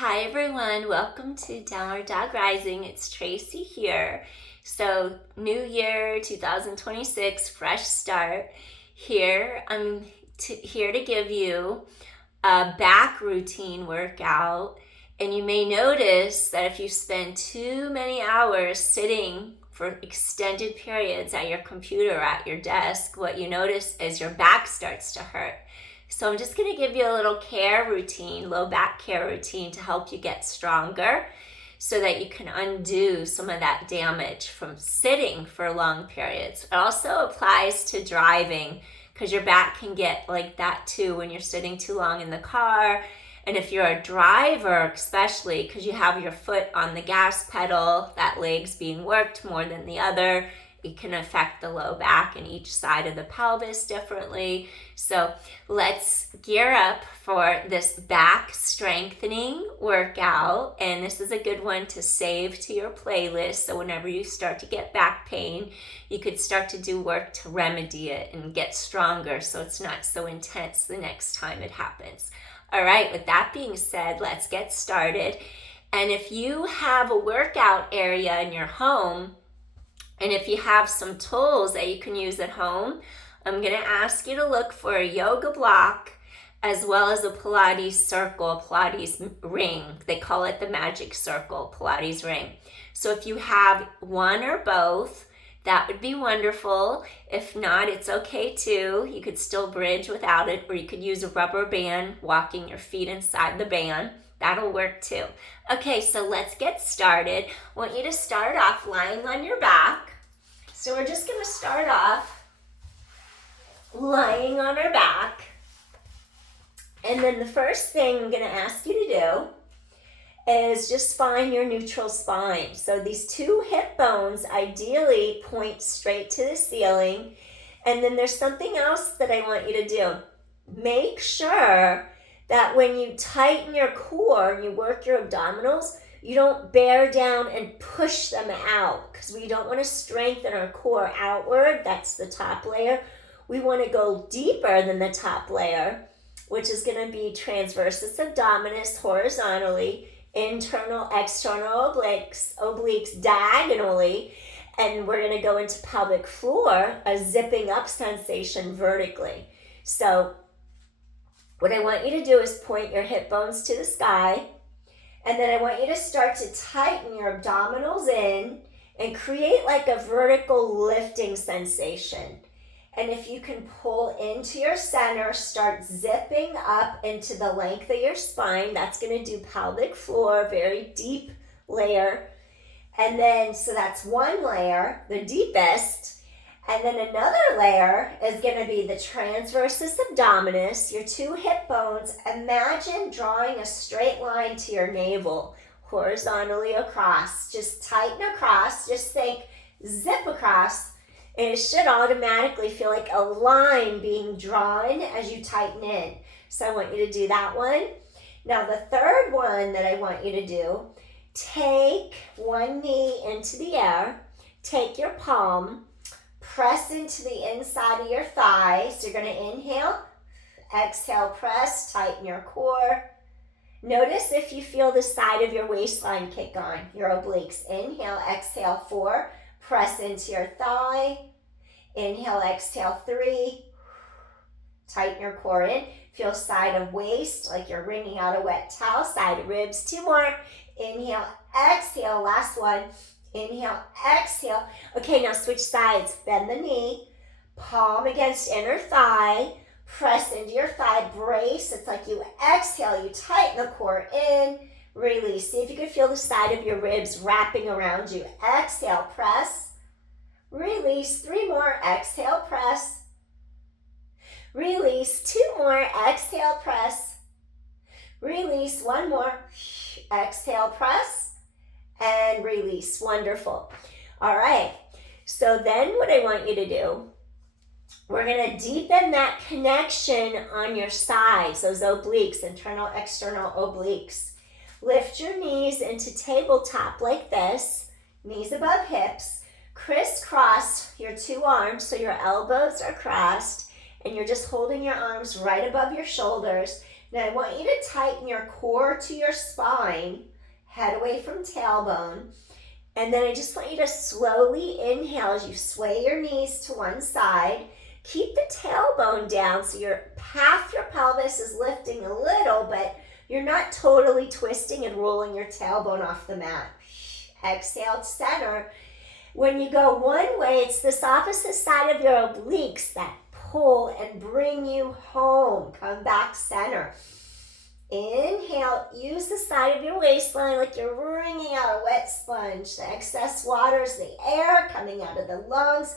Hi everyone, welcome to Downward Dog Rising. It's Tracy here. So, new year 2026, fresh start. Here, I'm here to give you a back routine workout. And you may notice that if you spend too many hours sitting for extended periods at your computer or at your desk, what you notice is your back starts to hurt. So I'm just going to give you a little care routine, low back care routine to help you get stronger so that you can undo some of that damage from sitting for long periods. It also applies to driving because your back can get like that too when you're sitting too long in the car. And if you're a driver, especially because you have your foot on the gas pedal, that leg's being worked more than the other, it can affect the low back and each side of the pelvis differently. So let's gear up for this back strengthening workout. And this is a good one to save to your playlist. So whenever you start to get back pain, you could start to do work to remedy it and get stronger so it's not so intense the next time it happens. All right, with that being said, let's get started. And if you have a workout area in your home, and if you have some tools that you can use at home, I'm going to ask you to look for a yoga block as well as a Pilates circle, Pilates ring. They call it the magic circle, Pilates ring. So if you have one or both, that would be wonderful. If not, it's okay too. You could still bridge without it, or you could use a rubber band, walking your feet inside the band. That'll work too. Okay, so let's get started. I want you to start off lying on your back. So we're just going to start off lying on our back. And then the first thing I'm going to ask you to do is just find your neutral spine. So these two hip bones ideally point straight to the ceiling. And then there's something else that I want you to do. Make sure that when you tighten your core and you work your abdominals, you don't bear down and push them out because we don't want to strengthen our core outward. That's the top layer. We want to go deeper than the top layer, which is going to be transversus abdominis horizontally, internal, external obliques diagonally, and we're going to go into pelvic floor, a zipping up sensation vertically. So what I want you to do is point your hip bones to the sky. And then I want you to start to tighten your abdominals in and create like a vertical lifting sensation. And if you can pull into your center, start zipping up into the length of your spine. That's going to do pelvic floor, very deep layer. And then, so that's one layer, the deepest. And then another layer is going to be the transversus abdominis, your two hip bones. Imagine drawing a straight line to your navel, horizontally across. Just tighten across. Just think zip across. And it should automatically feel like a line being drawn as you tighten in. So I want you to do that one. Now the third one that I want you to do, take one knee into the air. Take your palm. Press into the inside of your thigh. So you're going to inhale, exhale, press, tighten your core. Notice if you feel the side of your waistline kick on, your obliques. Inhale, exhale, 4. Press into your thigh. Inhale, exhale, 3. Tighten your core in. Feel side of waist like you're wringing out a wet towel. Side of ribs, 2 more. Inhale, exhale, last one. Inhale, exhale. Okay, now switch sides. Bend the knee, palm against inner thigh, press into your thigh, brace. It's like you exhale, you tighten the core in, release. See if you can feel the side of your ribs wrapping around you. Exhale, press, release. 3 more, exhale, press, release. 2 more, exhale, press, release. 1 more, exhale, press, and release. Wonderful. All right. So then what I want you to do, we're going to deepen that connection on your sides, those obliques, internal, external obliques. Lift your knees into tabletop like this, knees above hips. Crisscross your 2 arms so your elbows are crossed and you're just holding your arms right above your shoulders. Now I want you to tighten your core to your spine, head away from tailbone. And then I just want you to slowly inhale as you sway your knees to one side. Keep the tailbone down so half your pelvis is lifting a little, but you're not totally twisting and rolling your tailbone off the mat. Exhale to center. When you go one way, it's this opposite side of your obliques that pull and bring you home. Come back center. Inhale, use the side of your waistline like you're wringing out a wet sponge. The excess water is the air coming out of the lungs.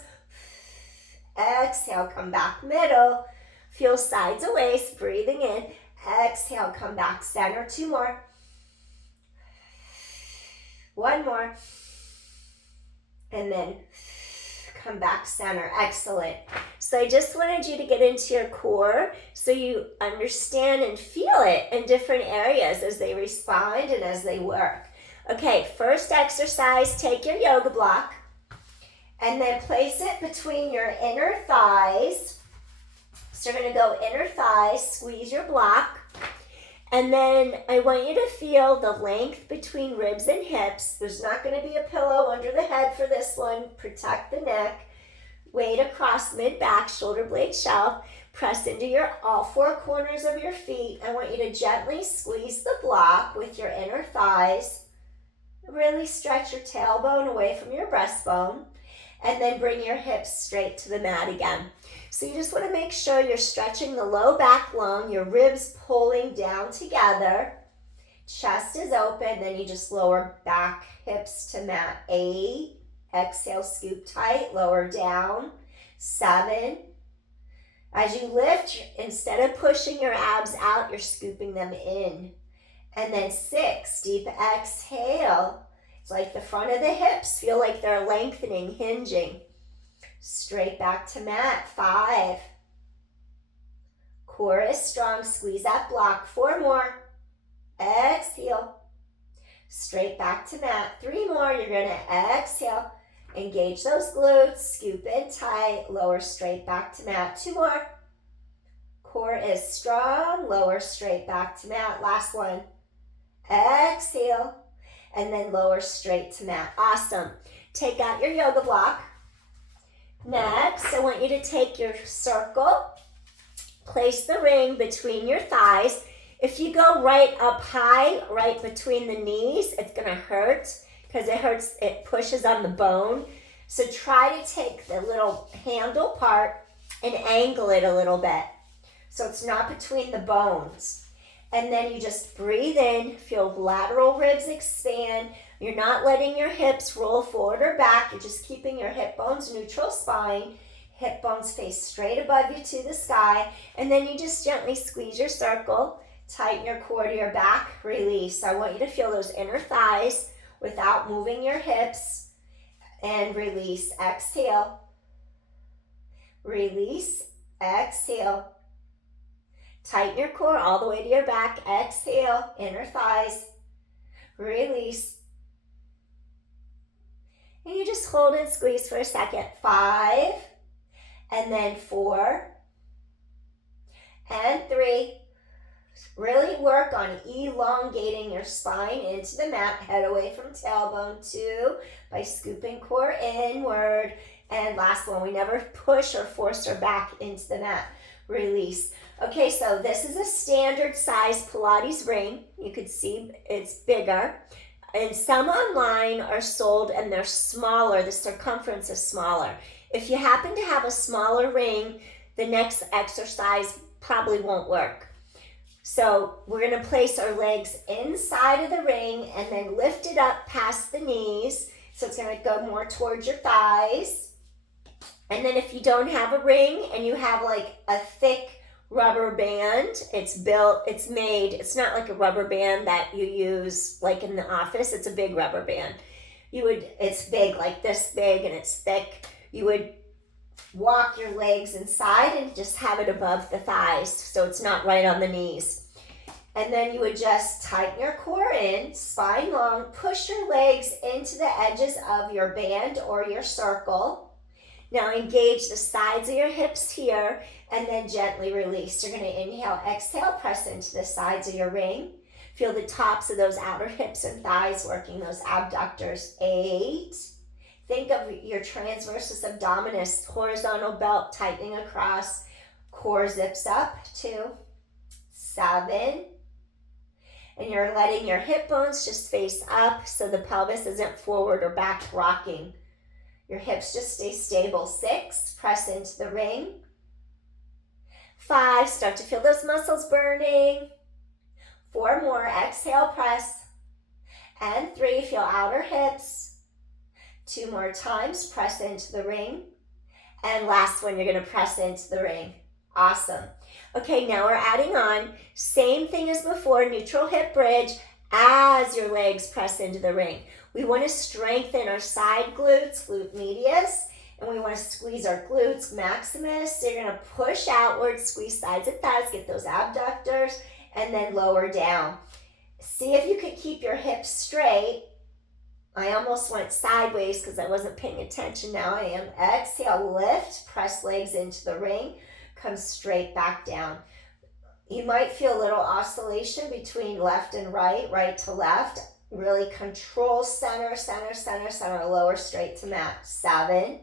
Exhale, come back middle. Feel sides of waist, breathing in. Exhale, come back center. 2 more. 1 more. And then come back center. Excellent. So I just wanted you to get into your core so you understand and feel it in different areas as they respond and as they work. Okay, first exercise, take your yoga block and then place it between your inner thighs. So you're going to go inner thighs, squeeze your block. And then I want you to feel the length between ribs and hips. There's not going to be a pillow under the head for this one. Protect the neck. Weight across mid-back, shoulder blade shelf. Press into all 4 corners of your feet. I want you to gently squeeze the block with your inner thighs. Really stretch your tailbone away from your breastbone. And then bring your hips straight to the mat again. So you just want to make sure you're stretching the low back long, your ribs pulling down together. Chest is open, then you just lower back, hips to mat. 8, exhale, scoop tight, lower down. 7. As you lift, instead of pushing your abs out, you're scooping them in. And then 6, deep exhale. It's like the front of the hips feel like they're lengthening, hinging. Straight back to mat. 5. Core is strong. Squeeze that block. 4 more. Exhale. Straight back to mat. 3 more. You're going to exhale. Engage those glutes. Scoop in tight. Lower straight back to mat. 2 more. Core is strong. Lower straight back to mat. Last one. Exhale. And then lower straight to mat. Awesome. Take out your yoga block. Next, I want you to take your circle, place the ring between your thighs. If you go right up high, right between the knees, it's going to hurt because it pushes on the bone. So try to take the little handle part and angle it a little bit so it's not between the bones. And then you just breathe in, feel lateral ribs expand. You're not letting your hips roll forward or back. You're just keeping your hip bones neutral spine. Hip bones face straight above you to the sky. And then you just gently squeeze your circle. Tighten your core to your back. Release. I want you to feel those inner thighs without moving your hips. And release. Exhale. Release. Exhale. Tighten your core all the way to your back. Exhale, inner thighs. Release. And you just hold and squeeze for a second. 5. And then 4. And 3. Really work on elongating your spine into the mat. Head away from tailbone. 2. By scooping core inward. And last one, we never push or force our back into the mat. Release. Okay, so this is a standard size Pilates ring. You could see it's bigger. And some online are sold and they're smaller. The circumference is smaller. If you happen to have a smaller ring, the next exercise probably won't work. So we're going to place our legs inside of the ring and then lift it up past the knees. So it's going to go more towards your thighs. And then if you don't have a ring and you have like a thick rubber band, it's not like a rubber band that you use like in the office. It's a big rubber band. It's big, like this big, and it's thick. You would walk your legs inside and just have it above the thighs so it's not right on the knees. And then you would just tighten your core in, spine long, push your legs into the edges of your band or your circle. Now engage the sides of your hips here and then gently release. You're going to inhale, exhale, press into the sides of your ring. Feel the tops of those outer hips and thighs working, those abductors. 8. Think of your transversus abdominis, horizontal belt tightening across. Core zips up. 2, 7. And you're letting your hip bones just face up so the pelvis isn't forward or back rocking. Your hips just stay stable. 6, press into the ring. 5, start to feel those muscles burning. 4 more, exhale, press. And 3, feel outer hips. 2 more times, press into the ring. And last one, you're going to press into the ring. Awesome. Okay, now we're adding on, same thing as before, neutral hip bridge as your legs press into the ring. We want to strengthen our side glutes, glute medius, and we want to squeeze our glutes maximus. So you're going to push outwards, squeeze sides and thighs, get those abductors, and then lower down. See if you can keep your hips straight. I almost went sideways because I wasn't paying attention. Now I am. Exhale, lift, press legs into the ring, come straight back down. You might feel a little oscillation between left and right, right to left. Really control center, center, center, center, lower straight to mat. 7.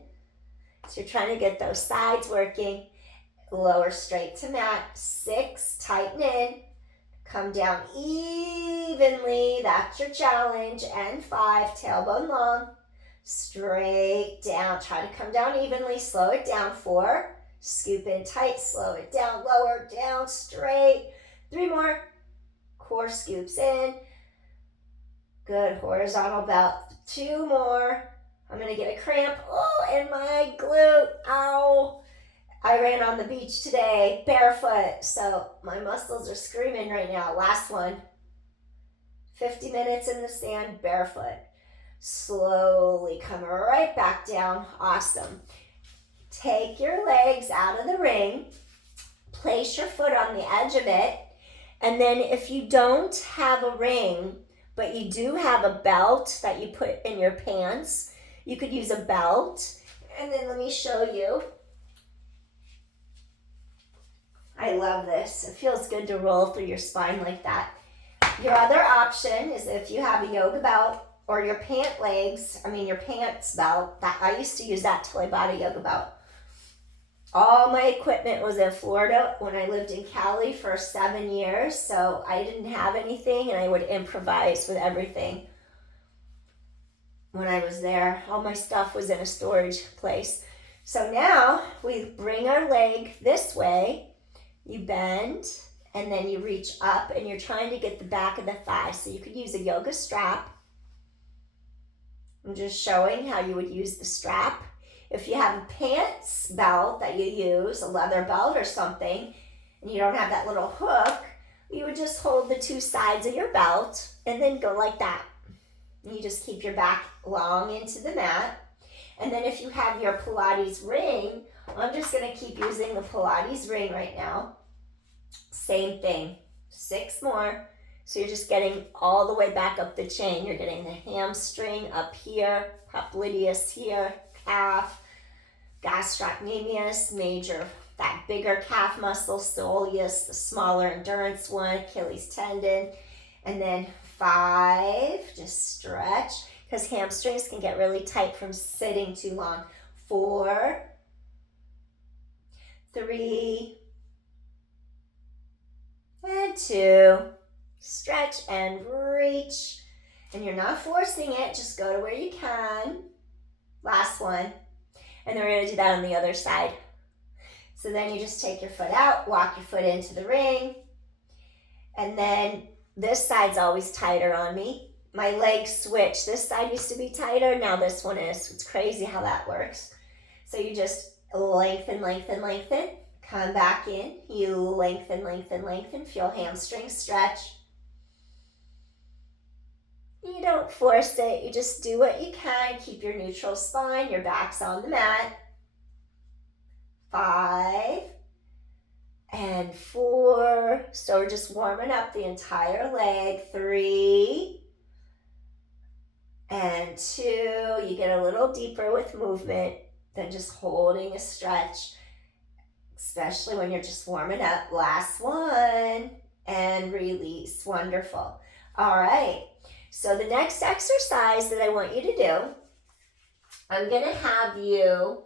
So you're trying to get those sides working. Lower straight to mat. 6, tighten in. Come down evenly. That's your challenge. And 5, tailbone long. Straight down. Try to come down evenly. Slow it down. 4, scoop in tight. Slow it down. Lower, down, straight. 3 more. Core scoops in. Good, horizontal belt. 2 more. I'm going to get a cramp. Oh, in my glute. Ow. I ran on the beach today, barefoot, so my muscles are screaming right now. Last one. 50 minutes in the sand, barefoot. Slowly come right back down. Awesome. Take your legs out of the ring. Place your foot on the edge of it. And then if you don't have a ring, but you do have a belt that you put in your pants, you could use a belt. And then let me show you. I love this. It feels good to roll through your spine like that. Your other option is if you have a yoga belt or your pants belt. That I used to use that till I bought a yoga belt. All my equipment was in Florida when I lived in Cali for 7 years, so I didn't have anything and I would improvise with everything. When I was there, all my stuff was in a storage place. So now we bring our leg this way, you bend, and then you reach up and you're trying to get the back of the thigh. So you could use a yoga strap. I'm just showing how you would use the strap. If you have a pants belt that you use, a leather belt or something, and you don't have that little hook, you would just hold the 2 sides of your belt and then go like that. And you just keep your back long into the mat. And then if you have your Pilates ring, I'm just going to keep using the Pilates ring right now. Same thing. 6 more. So you're just getting all the way back up the chain. You're getting the hamstring up here, popliteus here, calf, gastrocnemius, major, that bigger calf muscle, soleus, the smaller endurance one, Achilles tendon. And then 5, just stretch, because hamstrings can get really tight from sitting too long. 4, 3, and 2. Stretch and reach. And you're not forcing it, just go to where you can. Last one. And then we're going to do that on the other side. So then you just take your foot out, walk your foot into the ring. And then this side's always tighter on me. My legs switch. This side used to be tighter, now this one is. It's crazy how that works. So you just lengthen, lengthen, lengthen. Come back in. You lengthen, lengthen, lengthen. Feel hamstring stretch. You don't force it. You just do what you can. Keep your neutral spine. Your back's on the mat. 5 and 4. So we're just warming up the entire leg. 3 and 2. You get a little deeper with movement. then just holding a stretch, especially when you're just warming up. Last one, and release. Wonderful. All right, so the next exercise that I want you to do, I'm going to have you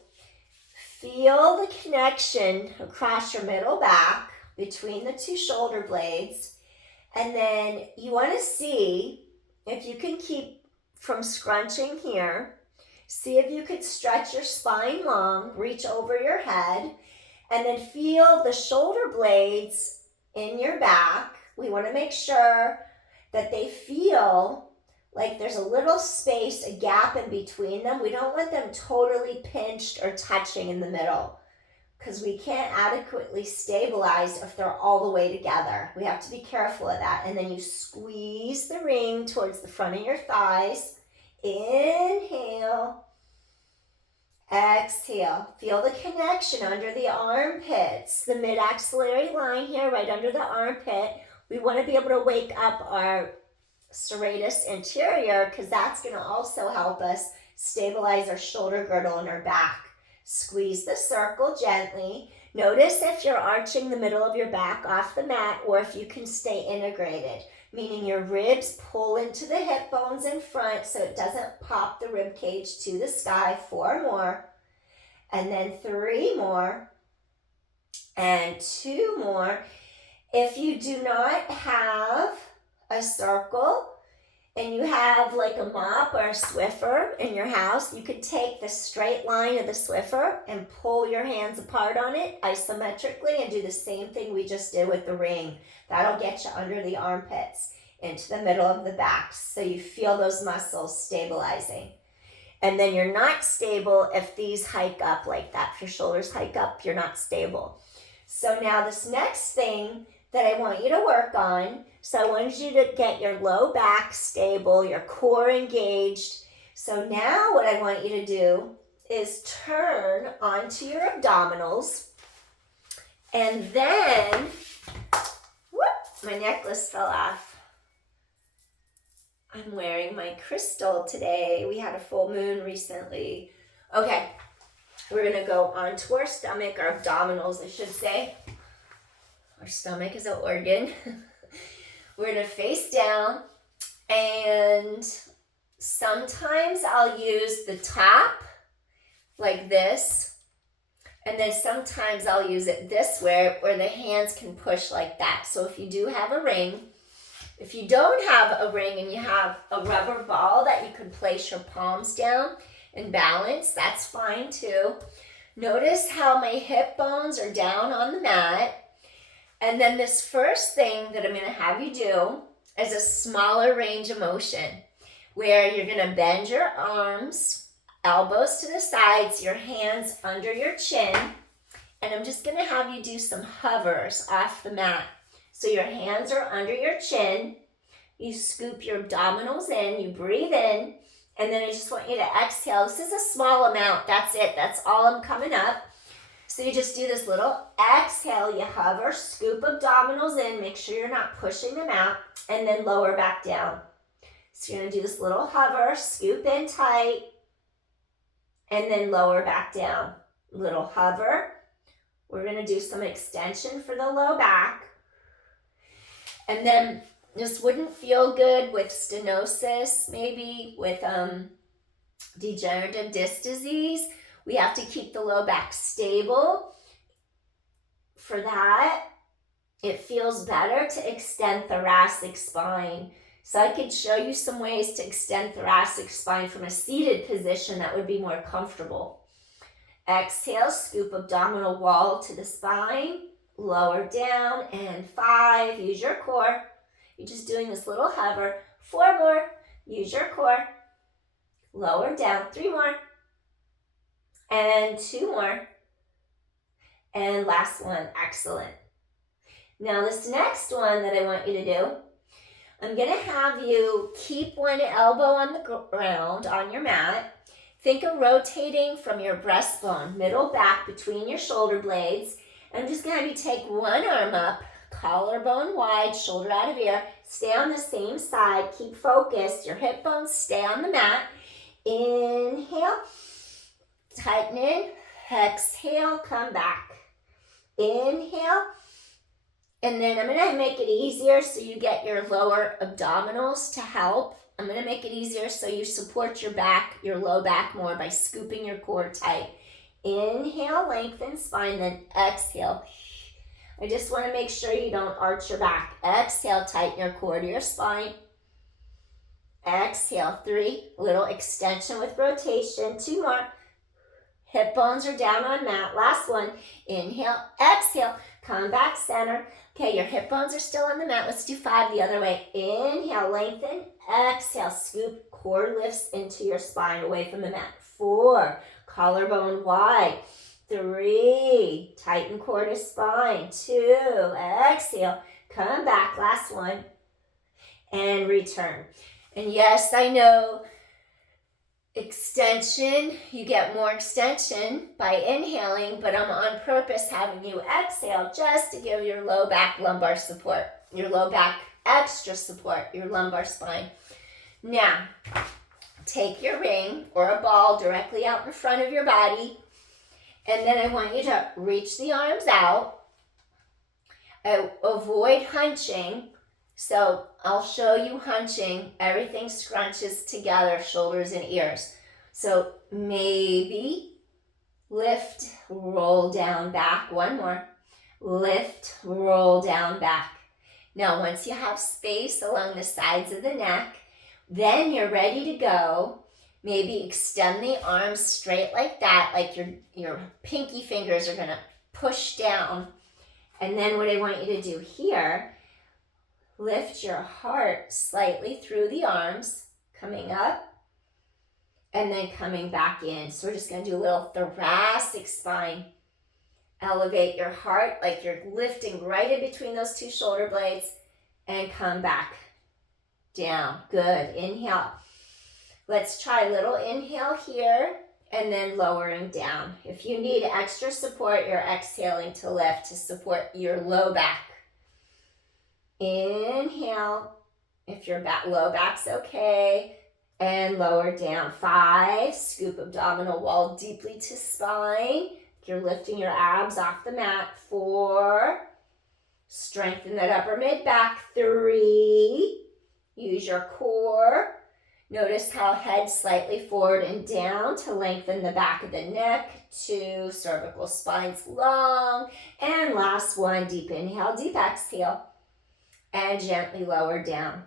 feel the connection across your middle back between the two shoulder blades, and then you want to see if you can keep from scrunching here. See if you could stretch your spine long, reach over your head, and then feel the shoulder blades in your back. We want to make sure that they feel like there's a little space, a gap in between them. We don't want them totally pinched or touching in the middle, because we can't adequately stabilize if they're all the way together. We have to be careful of that. And then you squeeze the ring towards the front of your thighs. Inhale. Exhale. Feel the connection under the armpits, the mid-axillary line here, right under the armpit. We want to be able to wake up our serratus anterior, because that's going to also help us stabilize our shoulder girdle and our back. Squeeze the circle gently. Notice if you're arching the middle of your back off the mat, or if you can stay integrated, meaning your ribs pull into the hip bones in front so it doesn't pop the rib cage to the sky. 4 more, and then 3 more, and 2 more. If you do not have a circle and you have like a mop or a Swiffer in your house, you could take the straight line of the Swiffer and pull your hands apart on it isometrically and do the same thing we just did with the ring. That'll get you under the armpits into the middle of the back, so you feel those muscles stabilizing. And then you're not stable if these hike up like that. If your shoulders hike up, you're not stable. So now this next thing that I want you to work on, so I wanted you to get your low back stable, your core engaged. So now what I want you to do is turn onto your abdominals, and then, whoop, my necklace fell off. I'm wearing my crystal today. We had a full moon recently. Okay, we're gonna go onto our stomach, our abdominals, I should say. Our stomach is an organ. We're gonna face down, and sometimes I'll use the top like this, and then sometimes I'll use it this way where the hands can push like that. So if you do have a ring, if you don't have a ring and you have a rubber ball that you can place your palms down and balance, that's fine too. Notice how my hip bones are down on the mat. And then this first thing that I'm going to have you do is a smaller range of motion, where you're going to bend your arms, elbows to the sides, your hands under your chin, and I'm just going to have you do some hovers off the mat. So your hands are under your chin, you scoop your abdominals in, you breathe in, and then I just want you to exhale. This is a small amount, that's it, that's all I'm coming up. So you just do this little exhale, you hover, scoop abdominals in, make sure you're not pushing them out, and then lower back down. So you're going to do this little hover, scoop in tight, and then lower back down. Little hover. We're going to do some extension for the low back. And then this wouldn't feel good with stenosis, maybe with degenerative disc disease. We have to keep the low back stable. For that, it feels better to extend thoracic spine. So I could show you some ways to extend thoracic spine from a seated position that would be more comfortable. Exhale, scoop abdominal wall to the spine, lower down, and 5, use your core. You're just doing this little hover. 4 more, use your core. Lower down, 3 more. And 2 more. And last one, excellent. Now this next one that I want you to do, I'm going to have you keep one elbow on the ground on your mat. Think of rotating from your breastbone, middle back between your shoulder blades. I'm just going to have you take one arm up, collarbone wide, shoulder out of ear. Stay on the same side. Keep focused. Your hip bones stay on the mat. Inhale. Tighten in. Exhale, come back. Inhale. And then I'm going to make it easier so you get your lower abdominals to help. I'm going to make it easier so you support your back, your low back more by scooping your core tight. Inhale, lengthen spine, then exhale. I just want to make sure you don't arch your back. Exhale, tighten your core to your spine. Exhale, 3, little extension with rotation. 2 more. Hip bones are down on mat. Last one. Inhale, exhale, come back center. Okay, your hip bones are still on the mat. Let's do 5 the other way. Inhale, lengthen. Exhale, scoop, core lifts into your spine away from the mat. 4, collarbone wide. 3, tighten core to spine. 2, exhale, come back. Last one. And return. And yes, I know extension, you get more extension by inhaling, but I'm on purpose having you exhale just to give your low back lumbar support, your low back extra support, your lumbar spine. Now, take your ring or a ball directly out in front of your body, and then I want you to reach the arms out. Avoid hunching. So I'll show you hunching. Everything scrunches together, shoulders and ears. So maybe lift, roll down back. 1 more. Lift, roll down back. Now once you have space along the sides of the neck, then you're ready to go. Maybe extend the arms straight like that, like your pinky fingers are going to push down. And then what I want you to do here, lift your heart slightly through the arms, coming up, and then coming back in. So we're just going to do a little thoracic spine. Elevate your heart like you're lifting right in between those 2 shoulder blades, and come back down. Good. Inhale. Let's try a little inhale here, and then lowering down. If you need extra support, you're exhaling to lift to support your low back. Inhale, if your low back's okay, and lower down. 5, scoop abdominal wall deeply to spine. You're lifting your abs off the mat. 4, strengthen that upper mid back. 3, use your core. Notice how head slightly forward and down to lengthen the back of the neck. 2, cervical spine's long. And last one, deep inhale, deep exhale. And gently lower down.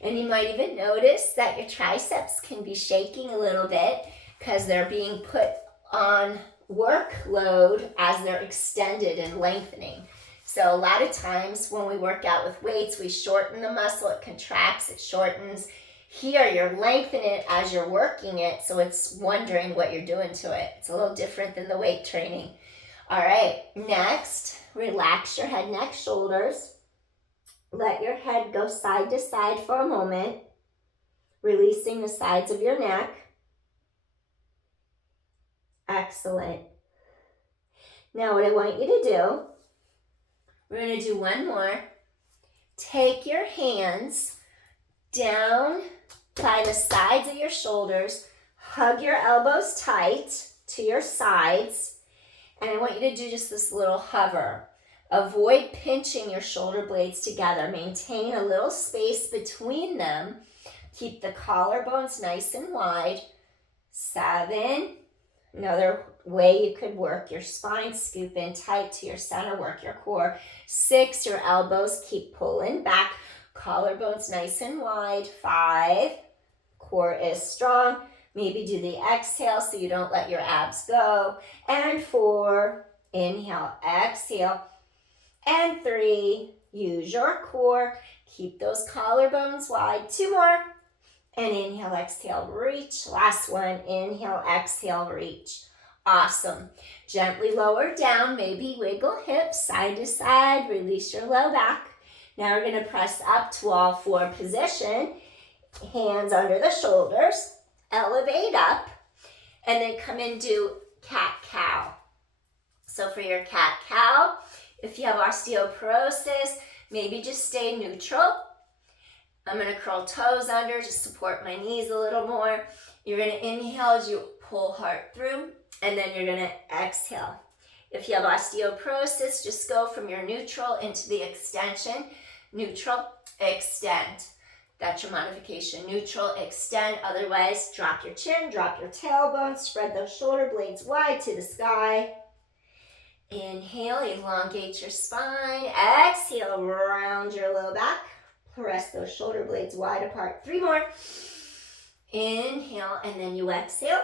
And you might even notice that your triceps can be shaking a little bit because they're being put on workload as they're extended and lengthening. So a lot of times when we work out with weights, we shorten the muscle, it contracts, it shortens. Here, you're lengthening it as you're working it, so it's wondering what you're doing to it. It's a little different than the weight training. All right, next, relax your head, neck, shoulders. Let your head go side to side for a moment, releasing the sides of your neck. Excellent. Now what I want you to do, we're going to do 1 more. Take your hands down by the sides of your shoulders. Hug your elbows tight to your sides. And I want you to do just this little hover. Avoid pinching your shoulder blades together. Maintain a little space between them. Keep the collarbones nice and wide. 7. Another way you could work your spine, scoop in tight to your center, work your core. 6, your elbows keep pulling back. Collarbones nice and wide. 5, core is strong. Maybe do the exhale so you don't let your abs go. And 4, inhale, exhale. And 3, use your core. Keep those collarbones wide. 2 more. And inhale, exhale, reach. Last one, inhale, exhale, reach. Awesome. Gently lower down, maybe wiggle hips side to side. Release your low back. Now we're going to press up to all 4 position. Hands under the shoulders. Elevate up. And then come and do cat-cow. So for your cat-cow, if you have osteoporosis, maybe just stay neutral. I'm going to curl toes under, just support my knees a little more. You're going to inhale as you pull heart through. And then you're going to exhale. If you have osteoporosis, just go from your neutral into the extension. Neutral, extend. That's your modification. Neutral, extend. Otherwise, drop your chin, drop your tailbone, spread those shoulder blades wide to the sky. Inhale, elongate your spine. Exhale, round your low back. Press those shoulder blades wide apart. 3 more. Inhale, and then you exhale.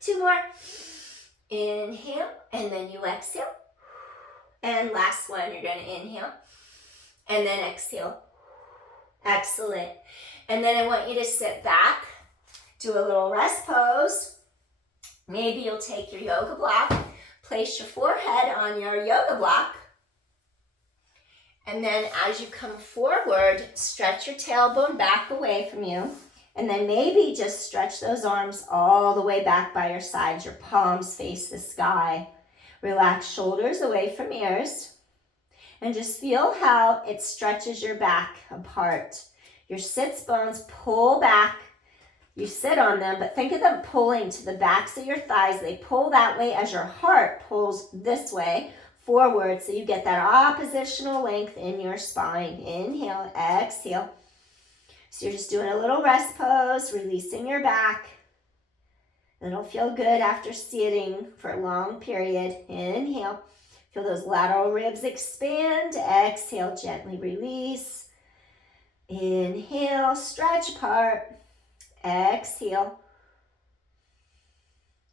2 more. Inhale, and then you exhale. And last one, you're going to inhale, and then exhale. Excellent. And then I want you to sit back, do a little rest pose. Maybe you'll take your yoga block, place your forehead on your yoga block, and then as you come forward, stretch your tailbone back away from you. And then maybe just stretch those arms all the way back by your sides. Your palms face the sky. Relax shoulders away from ears. And just feel how it stretches your back apart. Your sits bones pull back. You sit on them, but think of them pulling to the backs of your thighs. They pull that way as your heart pulls this way forward. So you get that oppositional length in your spine. Inhale, exhale. So you're just doing a little rest pose, releasing your back. It'll feel good after sitting for a long period. Inhale. Feel those lateral ribs expand. Exhale, gently release. Inhale, stretch apart. Exhale.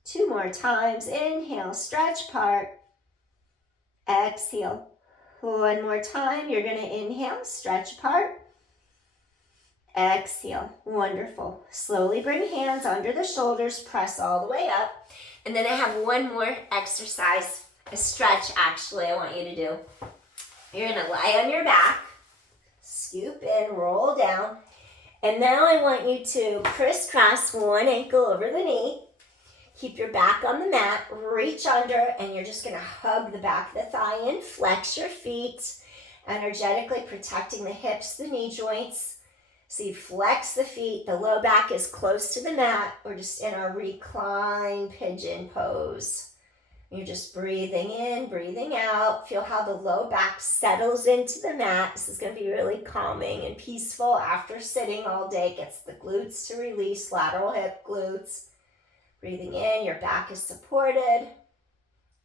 2 more times. Inhale, stretch apart. Exhale. 1 more time. You're going to inhale, stretch apart. Exhale. Wonderful. Slowly bring hands under the shoulders, press all the way up. And then I have one more exercise, a stretch actually I want you to do. You're going to lie on your back, scoop in, roll down. And now I want you to crisscross one ankle over the knee. Keep your back on the mat, reach under, and you're just going to hug the back of the thigh in, flex your feet, energetically protecting the hips, the knee joints. So you flex the feet, the low back is close to the mat. We're just in our recline pigeon pose. You're just breathing in, breathing out. Feel how the low back settles into the mat. This is going to be really calming and peaceful after sitting all day. Gets the glutes to release, lateral hip glutes. Breathing in, your back is supported.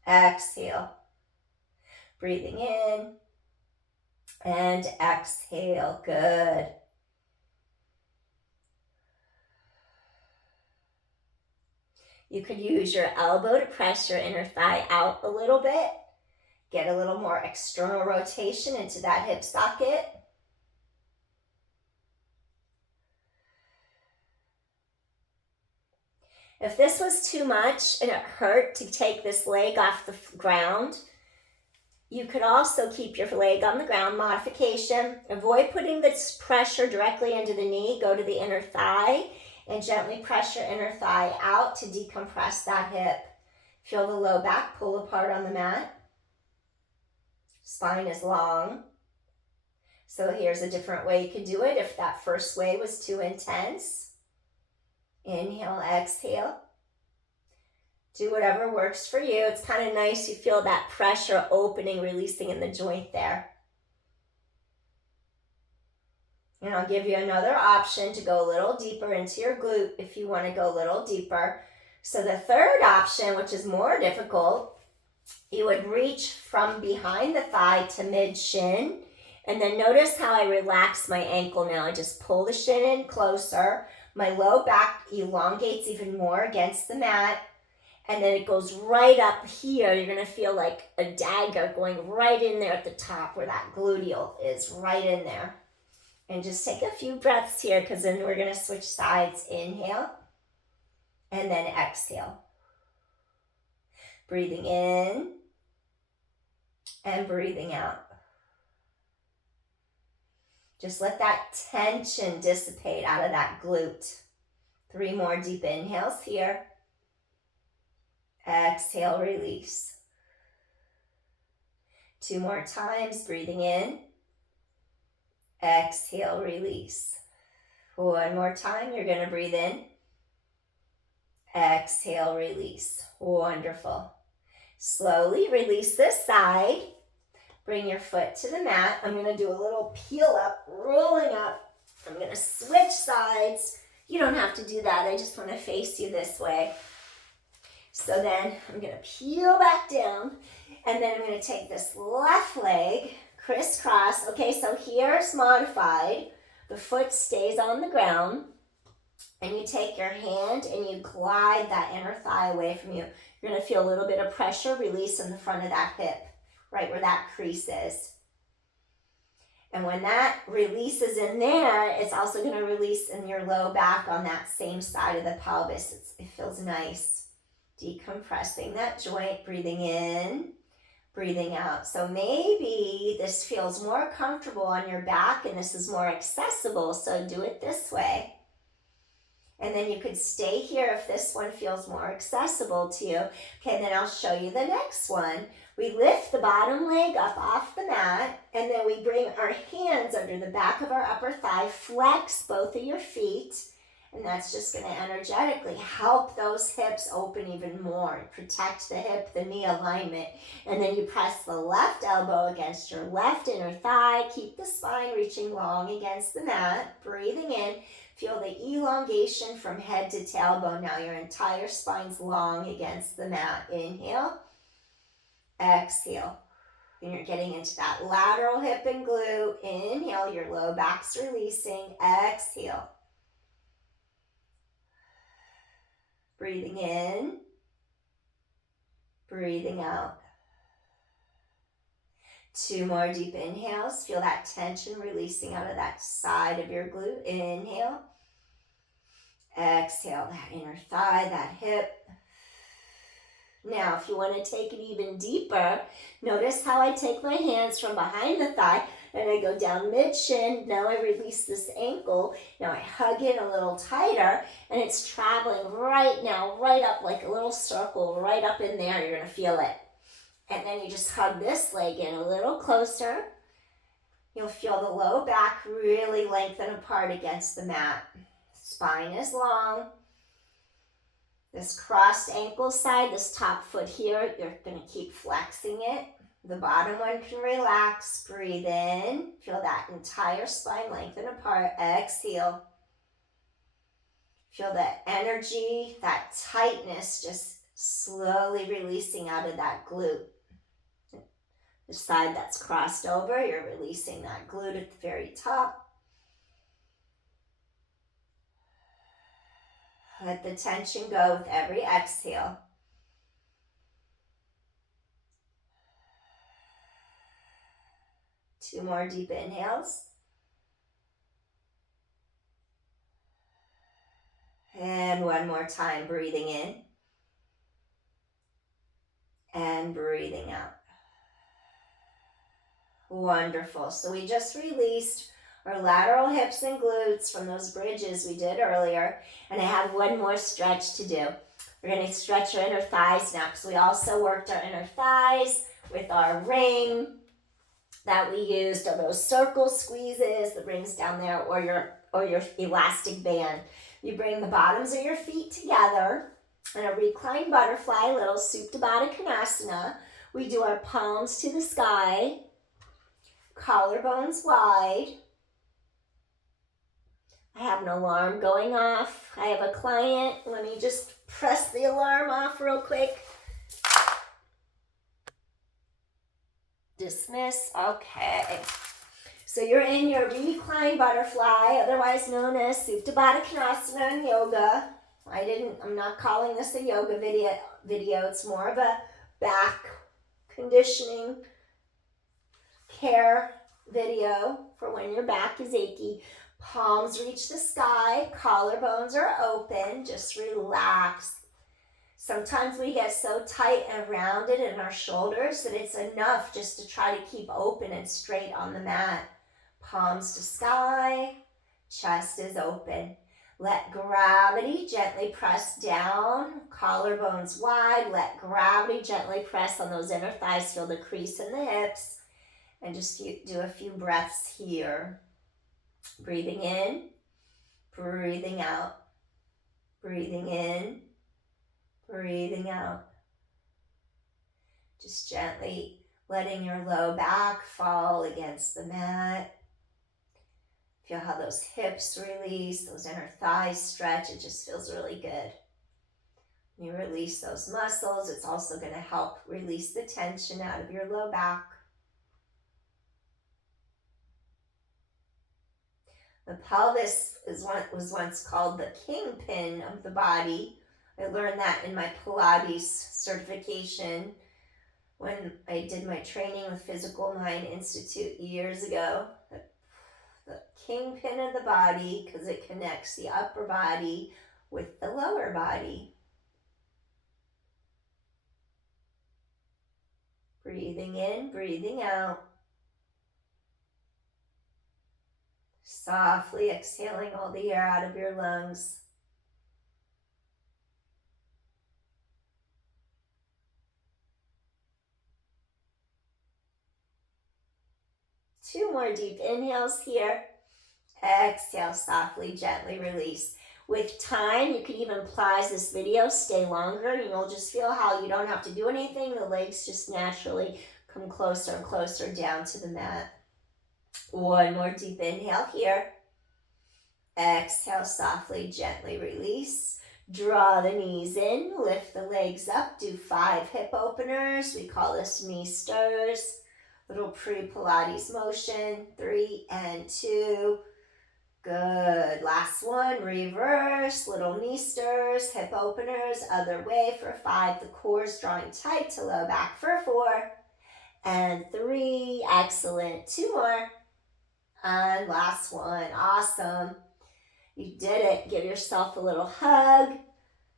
Exhale. Breathing in and exhale. Good. You could use your elbow to press your inner thigh out a little bit. Get a little more external rotation into that hip socket. If this was too much and it hurt to take this leg off the ground, you could also keep your leg on the ground. Modification. Avoid putting this pressure directly into the knee. Go to the inner thigh and gently press your inner thigh out to decompress that hip. Feel the low back pull apart on the mat. Spine is long. So here's a different way you could do it if that first way was too intense. Inhale, exhale. Do whatever works for you. It's kind of nice. You feel that pressure opening, releasing in the joint there. And I'll give you another option to go a little deeper into your glute if you want to go a little deeper. So the third option, which is more difficult, you would reach from behind the thigh to mid-shin. And then notice how I relax my ankle now. I just pull the shin in closer. My low back elongates even more against the mat. And then it goes right up here. You're going to feel like a dagger going right in there at the top where that gluteal is, right in there. And just take a few breaths here because then we're going to switch sides. Inhale and then exhale. Breathing in and breathing out. Just let that tension dissipate out of that glute. 3 more deep inhales here. Exhale, release. 2 more times, breathing in. Exhale, release. 1 more time, you're going to breathe in. Exhale, release. Wonderful. Slowly release this side. Bring your foot to the mat. I'm going to do a little peel up, rolling up. I'm going to switch sides. You don't have to do that. I just want to face you this way. So then I'm going to peel back down, and then I'm going to take this left leg, crisscross. Okay, so here's modified. The foot stays on the ground, and you take your hand and you glide that inner thigh away from you. You're going to feel a little bit of pressure release in the front of that hip, right where that crease is. And when that releases in there, it's also going to release in your low back on that same side of the pelvis. It feels nice. Decompressing that joint, breathing in, breathing out. So maybe this feels more comfortable on your back and this is more accessible, so do it this way. And then you could stay here if this one feels more accessible to you. Okay, then I'll show you the next one. We lift the bottom leg up off the mat, and then we bring our hands under the back of our upper thigh, flex both of your feet, and that's just going to energetically help those hips open even more, protect the hip, the knee alignment. And then you press the left elbow against your left inner thigh, keep the spine reaching long against the mat, breathing in. Feel the elongation from head to tailbone. Now your entire spine's long against the mat. Inhale, exhale. And you're getting into that lateral hip and glute. Inhale, your low back's releasing. Exhale. Breathing in, breathing out. 2 more deep inhales. Feel that tension releasing out of that side of your glute. Inhale. Exhale, that inner thigh, that hip. Now, if you want to take it even deeper, notice how I take my hands from behind the thigh and I go down mid-shin. Now I release this ankle. Now I hug in a little tighter, and it's traveling right now, right up like a little circle, right up in there. You're going to feel it. And then you just hug this leg in a little closer. You'll feel the low back really lengthen apart against the mat. Spine is long. This crossed ankle side, this top foot here, you're going to keep flexing it. The bottom one can relax. Breathe in. Feel that entire spine lengthen apart. Exhale. Feel that energy, that tightness just slowly releasing out of that glute. The side that's crossed over, you're releasing that glute at the very top. Let the tension go with every exhale. Two more deep inhales. And one more time, breathing in. And breathing out. Wonderful. So we just released our lateral hips and glutes from those bridges we did earlier. And I have one more stretch to do. We're going to stretch our inner thighs now, because we also worked our inner thighs with our ring that we used, or those circle squeezes, the rings down there, or your elastic band. You bring the bottoms of your feet together in a reclined butterfly, little Supta Baddha Konasana. We do our palms to the sky, collarbones wide. I have an alarm going off. I have a client. Let me just press the alarm off real quick. Dismiss. Okay. So you're in your reclined butterfly, otherwise known as Supta Baddha Konasana in yoga. I'm not calling this a yoga video. It's more of a back conditioning care video for when your back is achy. Palms reach the sky, collarbones are open, just relax. Sometimes we get so tight and rounded in our shoulders that it's enough just to try to keep open and straight on the mat. Palms to sky, chest is open. Let gravity gently press down, collarbones wide. Let gravity gently press on those inner thighs, feel the crease in the hips. And just do a few breaths here. Breathing in, breathing out, breathing in, Breathing out. Just gently letting your low back fall against the mat. Feel how those hips release, those inner thighs stretch. It just feels really good. When you release those muscles, it's also going to help release the tension out of your low back. The pelvis was once called the kingpin of the body. I learned that in my Pilates certification when I did my training with Physical Mind Institute years ago. The kingpin of the body, because it connects the upper body with the lower body. Breathing in, breathing out. Softly exhaling all the air out of your lungs. Two more deep inhales here. Exhale, softly, gently release. With time, you can even pause this video, stay longer, and you'll just feel how you don't have to do anything. The legs just naturally come closer and closer down to the mat. One more deep inhale here. Exhale, softly, gently release. Draw the knees in, lift the legs up, do 5 hip openers. We call this knee stirs. Little pre-Pilates motion. 3 and 2. Good. Last one, reverse. Little knee stirs, hip openers, other way for 5. The core is drawing tight to low back for 4. And 3. Excellent. 2 more. And last one. Awesome. You did it. Give yourself a little hug.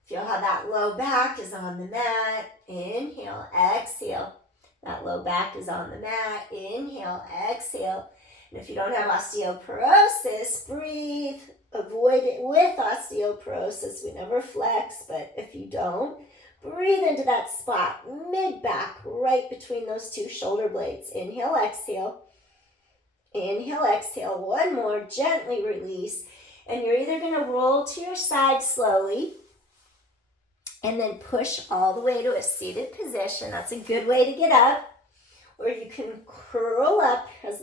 Feel how that low back is on the mat. Inhale, exhale. That low back is on the mat. Inhale, exhale. And if you don't have osteoporosis, breathe. Avoid it with osteoporosis. We never flex, but if you don't, breathe into that spot, mid-back, right between those 2 shoulder blades. Inhale, exhale. Inhale, exhale. One more. Gently release. And you're either going to roll to your side slowly and then push all the way to a seated position. That's a good way to get up. Or you can curl up as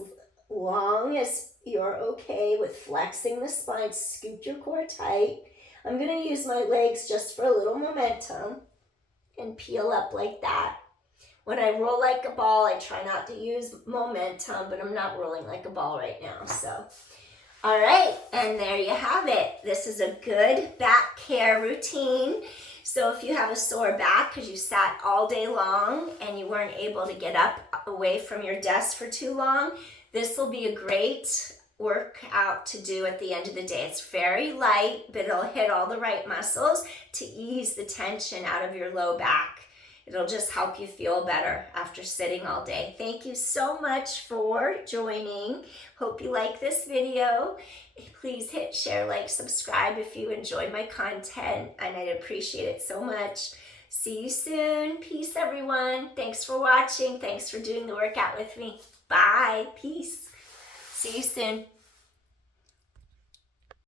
long as you're okay with flexing the spine. Scoop your core tight. I'm going to use my legs just for a little momentum and peel up like that. When I roll like a ball, I try not to use momentum, but I'm not rolling like a ball right now. So, all right, and there you have it. This is a good back care routine. So if you have a sore back because you sat all day long and you weren't able to get up away from your desk for too long, this will be a great workout to do at the end of the day. It's very light, but it'll hit all the right muscles to ease the tension out of your low back. It'll just help you feel better after sitting all day. Thank you so much for joining. Hope you like this video. Please hit share, like, subscribe if you enjoy my content, and I'd appreciate it so much. See you soon. Peace, everyone. Thanks for watching. Thanks for doing the workout with me. Bye. Peace. See you soon.